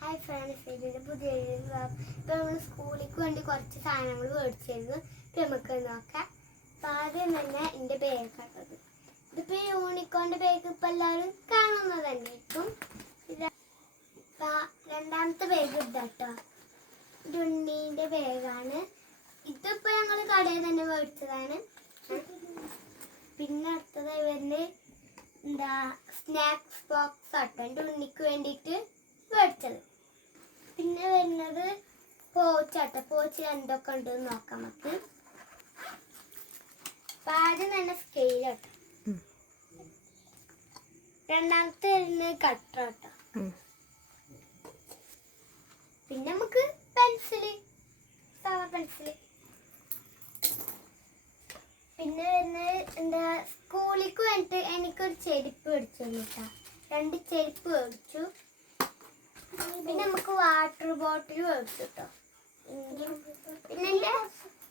Hi friends, ഇതിൻ്റെ പുതിയ ഇപ്പം നമ്മൾ സ്കൂളിലേക്ക് വേണ്ടി കുറച്ച് സാധനങ്ങൾ മേടിച്ചിരുന്നു. ഇപ്പം നമുക്ക് നോക്കാം. അപ്പം ആദ്യം തന്നെ എൻ്റെ ബാഗ് കണ്ടത്. ഇതിപ്പോൾ യൂണിക്കോണിൻ്റെ ബാഗ് ഇപ്പം എല്ലാവരും കാണുന്നത് തന്നെ ഇപ്പം. രണ്ടാമത്തെ ബാഗ് ഇതാട്ടോ, ഉണ്ണീൻ്റെ ബാഗാണ്. ഇതിപ്പോൾ ഞങ്ങൾ കടയിൽ തന്നെ മേടിച്ചതാണ്. പിന്നെ അടുത്തതായി വരുന്നത് സ്നാക്സ് ബോക്സ് ആട്ടോ, എൻ്റെ ഉണ്ണിക്ക് വേണ്ടിയിട്ട് മേടിച്ചത്. പിന്നെ വരുന്നത് പോച്ചാട്ടോ. പോച്ച് എന്തൊക്കെ ഉണ്ടെന്ന് നോക്കാം നമുക്ക്. ആദ്യം തന്നെ സ്കെയിലാട്ടോ. രണ്ടാമത്തെ വരുന്നത് കട്ടറാട്ടോ. പിന്നെ നമുക്ക് പെൻസില്, സാധാ പെൻസില്. പിന്നെ വരുന്നത് സ്കൂളിലേക്ക് വേണ്ടിട്ട് എനിക്കൊരു ചെരുപ്പ് മേടിച്ചു കേട്ടോ. 2 ചെരുപ്പ് മേടിച്ചു. പിന്നെ നമുക്ക് വാട്ടർ ബോട്ടിൽ മേടിച്ചു കേട്ടോ. പിന്നെ എൻ്റെ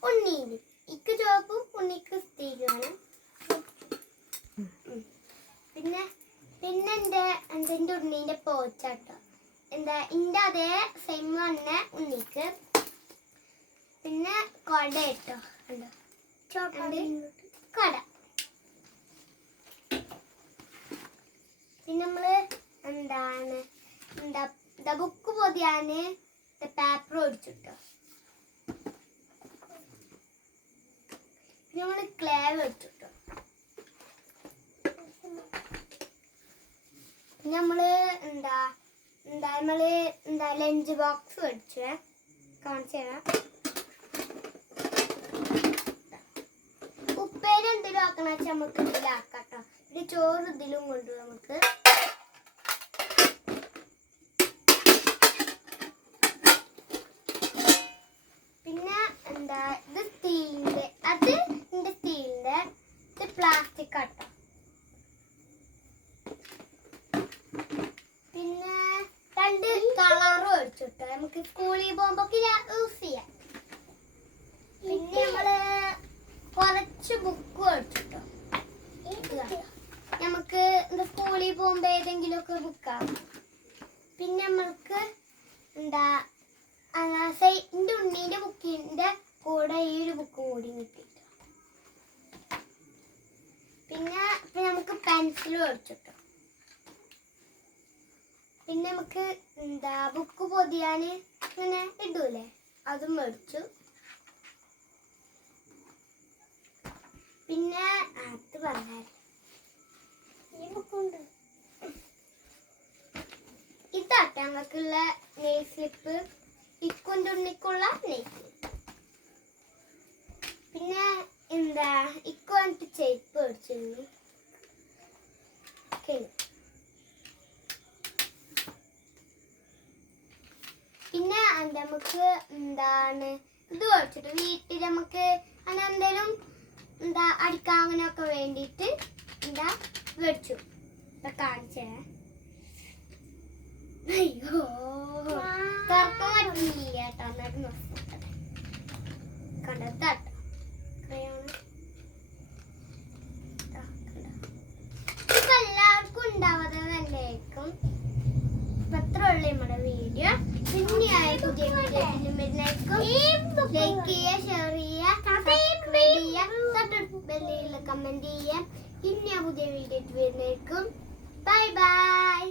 ഉണ്ണീന് ഇക്ക് ചോപ്പും ഉണ്ണിക്ക് സ്റ്റീലുമാണ്. പിന്നെ എൻ്റെ ഉണ്ണീൻ്റെ പോച്ചാട്ടോ. എൻ്റെ അതേ സെയിം തന്നെ ഉണ്ണിക്ക്. പിന്നെ കൊട കേട്ടോ, കട. പിന്നെ നമ്മള് ബുക്ക് പൊതിയാന് പേപ്പർ മേടിച്ചിട്ടോ. പിന്നെ നമ്മള് ക്ലേ മേടിച്ചിട്ടോ. പിന്നെ നമ്മള് ലഞ്ച് ബോക്സ് മേടിച്ചു. കാണിച്ചു തരാം. ഉപ്പേരി എന്തെങ്കിലും ആക്കണ വെച്ചാൽ നമുക്ക് ഇതിലാക്കാട്ടോ. പിന്നെ ചോറ് ഇതിലും കൊണ്ടു നമുക്ക്. പിന്നെ ഇത് സ്റ്റീലിന്റെ, അത് എന്റെ സ്റ്റീലിന്റെ, ഇത് പ്ലാസ്റ്റിക് ആട്ടോ. പിന്നെ 2 കളറ് മേടിച്ചിട്ടോ, നമുക്ക് സ്കൂളിൽ പോകുമ്പോ യൂസ് ചെയ്യാം. പിന്നെ നമ്മള് കുറച്ച് ബുക്ക് മേടിച്ചിട്ടോ. നമുക്ക് സ്കൂളിൽ പോകുമ്പോ ഏതെങ്കിലും ഒക്കെ ബുക്കാവും. പിന്നെ നമ്മൾക്ക് എൻ്റെ ഉണ്ണീൻ്റെ ബുക്കിൻ്റെ കൂടെ ഈ ഒരു ബുക്ക് കൂടി കിട്ടിട്ടോ. പിന്നെ നമുക്ക് പെൻസിൽ മേടിച്ചിട്ടോ. പിന്നെ നമുക്ക് ബുക്ക് പൊതിയാന് ഇങ്ങനെ ഇടൂലേ, അതും മേടിച്ചു. പിന്നെ അത് പറഞ്ഞാൽ ഇതാട്ടെ ഞങ്ങൾക്കുള്ള നെയിൽ സ്ലിപ്പ്, ഇക്കുൻ്റെ ഉണ്ണിക്കുള്ള നെയിൽ സ്ലിപ്പ്. പിന്നെ ഇക്കു വന്നിട്ട് ചെരുപ്പ് മേടിച്ചിരുന്നു. പിന്നെ നമുക്ക് ഇത് മേടിച്ചിട്ട് വീട്ടിൽ നമുക്ക് അങ്ങനെ എന്തെങ്കിലും അടിക്കാൻ അങ്ങനെയൊക്കെ വേണ്ടിയിട്ട് മേടിച്ചു. കാണിച്ചേ. അയ്യോ തുറക്കാൻ പറ്റില്ല കേട്ടോ. എന്നിട്ട് കണ്ടെത്താട്ടോ ഇപ്പൊ എല്ലാവർക്കും ഉണ്ടാവാതെ തന്നെയായിരിക്കും. അത്ര ഉള്ളു നമ്മുടെ വീഡിയോ. പിന്നെയായ പുതിയ വീഡിയോ വരുന്നതായിരിക്കും. ലൈക്ക് ചെയ്യുക, ഷെയർ ചെയ്യുക, സബ്സ്ക്രൈബ് ചെയ്യുക, തൊട്ട് ബെല്ലിൽ കമന്റ് ചെയ്യുക. പിന്നെ പുതിയ വീഡിയോ വരുന്നതായിരിക്കും. Bye bye.